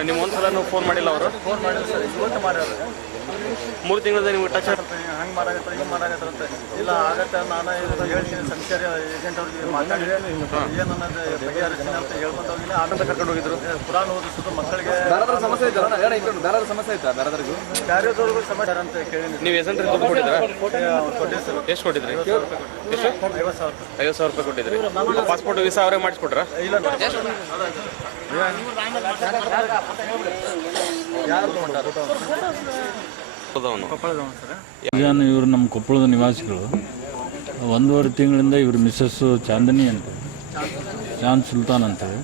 ನೀವು ಒಂದ್ಸಲ ಫೋನ್ ಮಾಡಿಲ್ಲ ಅವರು? ಫೋನ್ ಮಾಡಿದ್ರು ಸರ್ ಇವತ್ತು ಮಾಡ್ಯಾರ ಮೂರು ತಿಂಗಳಿಂದ ನೀವು ಟಚ್ ಹಂಗೆ ಮಾಡಾಕತ್ತ ಹಿಂಗೆ ಅಂತ ಇಲ್ಲ ಆಗತ್ತೆ ನಾನು ಹೇಳ್ತೀನಿ ಸಂಚಾರಿ ಏಜೆಂಟ್ ಅವ್ರಿಗೆ ಮಾತಾಡಿದೆ ಏನು ಅನ್ನೋದು ಬಗೆಹರಿಸ್ತೀನಿ ಅಂತ ಹೇಳ್ಕೊಂತ ಹೋಗಿಲ್ಲ ಆಟದ ಕರ್ಕೊಂಡು ಹೋಗಿದ್ರು? ಪುರಾಣ ಓದಿಸಿದ್ರು ಮಕ್ಕಳಿಗೆ. ಸಮಸ್ಯೆ ಐತಲ್ಲ ಹೇಳ ಇಟ್ಕೊಂಡು ಬೇರೆ ಸಮಸ್ಯೆ ಐತಾ ಬೇರೆದವ್ರಿಗೂ ಕಾರ್ಯದವ್ರಿಗೂ ಸಮಾಚಾರ ಅಂತ ಕೇಳಿನಿ ನೀವು ಎಸೆಂಟ್ರಿ ದುಡ್ಡು ಕೊಟ್ಟಿದ್ರಾ ಕೊಟ್ಟಿದ್ದು ಸರ್. ಎಷ್ಟು ಕೊಟ್ಟಿದ್ರಿ? ಐವತ್ತು ಸಾವಿರ ರೂಪಾಯಿ ಐವತ್ತು ಸಾವಿರ ರೂಪಾಯಿ. ಕೊಟ್ಟಿದ್ರಿ. ಪಾಸ್ಪೋರ್ಟ್ ವೀಸಾ ಅವರೇ ಮಾಡಿಸ್ಕೊಟ್ರಾ? ಇಲ್ಲ ಈಗ ಇವರು ನಮ್ಮ ಕೊಪ್ಪಳದ ನಿವಾಸಿಗಳು. ಒಂದೂವರೆ ತಿಂಗಳಿಂದ ಇವರು ಮಿಸ್ಸಸ್ ಚಾಂದಿನಿ ಅಂತ. ಚಾಂದ್ ಸುಲ್ತಾನ್ ಅಂತೇಳಿ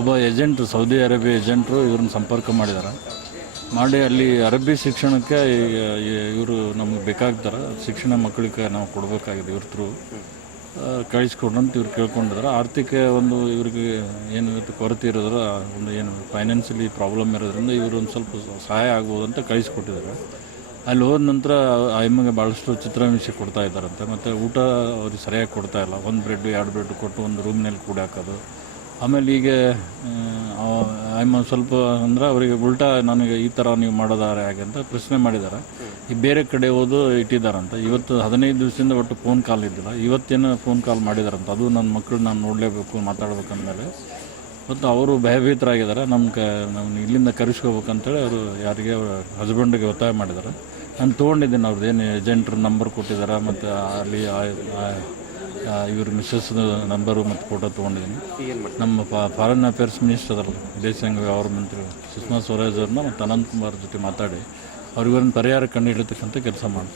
ಒಬ್ಬ ಏಜೆಂಟ್, ಸೌದಿ ಅರೇಬಿಯಾ ಏಜೆಂಟ್ರು ಇವ್ರನ್ನ ಸಂಪರ್ಕ ಮಾಡಿದ್ದಾರೆ ಮಾಡಿ ಅಲ್ಲಿ ಅರಬ್ಬಿ ಶಿಕ್ಷಣಕ್ಕೆ ಇವರು ನಮಗೆ ಬೇಕಾಗ್ತಾರೆ. ಶಿಕ್ಷಣ ಮಕ್ಕಳಿಗೆ ನಾವು ಕೊಡಬೇಕಾಗಿದೆ ಇವ್ರ ಥ್ರೂ ಕಳಿಸ್ಕೊಡ್ರಂತ ಇವ್ರು ಕೇಳ್ಕೊಂಡಿದ್ದಾರೆ ಆರ್ಥಿಕ ಒಂದು ಇವ್ರಿಗೆ ಏನು ಕೊರತೆ ಇರೋದ್ರ, ಒಂದು ಏನು ಫೈನಾನ್ಷಿಯಲಿ ಪ್ರಾಬ್ಲಮ್ ಇರೋದ್ರಿಂದ ಇವರು ಒಂದು ಸ್ವಲ್ಪ ಸಹಾಯ ಆಗ್ಬೋದು ಅಂತ ಕಳಿಸ್ಕೊಟ್ಟಿದ್ದಾರೆ. ಅಲ್ಲಿ ಹೋದ ನಂತರ ಅಮ್ಮಗೆ ಭಾಳಷ್ಟು ಚಿತ್ರಹಿಂಸೆ ಕೊಡ್ತಾ ಇದ್ದಾರಂತೆ. ಮತ್ತು ಊಟ ಅವ್ರಿಗೆ ಸರಿಯಾಗಿ ಕೊಡ್ತಾ ಇಲ್ಲ. ಒಂದು ಬ್ರೆಡ್ ಎರಡು ಬ್ರೆಡ್ ಕೊಟ್ಟು ಒಂದು ರೂಮ್ನಲ್ಲಿ ಕೂಡ ಹಾಕೋದು. ಆಮೇಲೆ ಈಗ ಅಮ್ಮ ಸ್ವಲ್ಪ ಅಂದ್ರೆ ಅವರಿಗೆ ಉಲ್ಟಾ ನನಗೆ ಈ ಥರ ನೀವು ಮಾಡೋದಾರೆ ಹಾಗೆ ಅಂತ ಪ್ರಶ್ನೆ ಮಾಡಿದ್ದಾರೆ ಈ ಬೇರೆ ಕಡೆ ಹೋದು ಇಟ್ಟಿದ್ದಾರಂತ ಇವತ್ತು ಹದಿನೈದು ದಿವಸದಿಂದ ಒಟ್ಟು ಫೋನ್ ಕಾಲ್ ಇದ್ದಿಲ್ಲ. ಇವತ್ತೇನು ಫೋನ್ ಕಾಲ್ ಮಾಡಿದಾರಂತ. ಅದು ನನ್ನ ಮಕ್ಕಳು ನಾನು ನೋಡಲೇಬೇಕು, ಮಾತಾಡ್ಬೇಕಂದ್ಮೇಲೆ. ಮತ್ತು ಅವರು ಭಯಭೀತರಾಗಿದ್ದಾರೆ. ನಮ್ಮ ಕ ನಾವು ಇಲ್ಲಿಂದ ಕರೆಸ್ಕೋಬೇಕಂತೇಳಿ ಅವರು ಯಾರಿಗೆ ಹಸ್ಬೆಂಡಿಗೆ ಒತ್ತಾಯ ಮಾಡಿದ್ದಾರೆ ನಾನು ತೊಗೊಂಡಿದ್ದೀನಿ ಅವ್ರದ್ದು ಏನು ಏಜೆಂಟ್ರ ನಂಬರ್ ಕೊಟ್ಟಿದ್ದಾರೆ ಮತ್ತು ಅಲ್ಲಿ ಇವ್ರ ಮಿಸ್ಸಸ್ ನಂಬರು ಮತ್ತು ಫೋಟೋ ತೊಗೊಂಡಿದ್ದೀನಿ. ನಮ್ಮ ಫಾರಿನ್ ಅಫೇರ್ಸ್ ಮಿನಿಸ್ಟರ್ ಅದರಲ್ಲ ವಿದೇಶಾಂಗ ವ್ಯವಹಾರ ಮಂತ್ರಿ ಸುಷ್ಮಾ ಸ್ವರಾಜ್ ಅವ್ರನ್ನ ಮತ್ತು ಅನಂತ್ ಕುಮಾರ್ ಜೊತೆ ಮಾತಾಡಿ ಅವ್ರಿಗೊಂದು ಪರಿಹಾರ ಕಂಡು ಹಿಡಿತಕ್ಕಂಥ ಕೆಲಸ ಮಾಡಿ.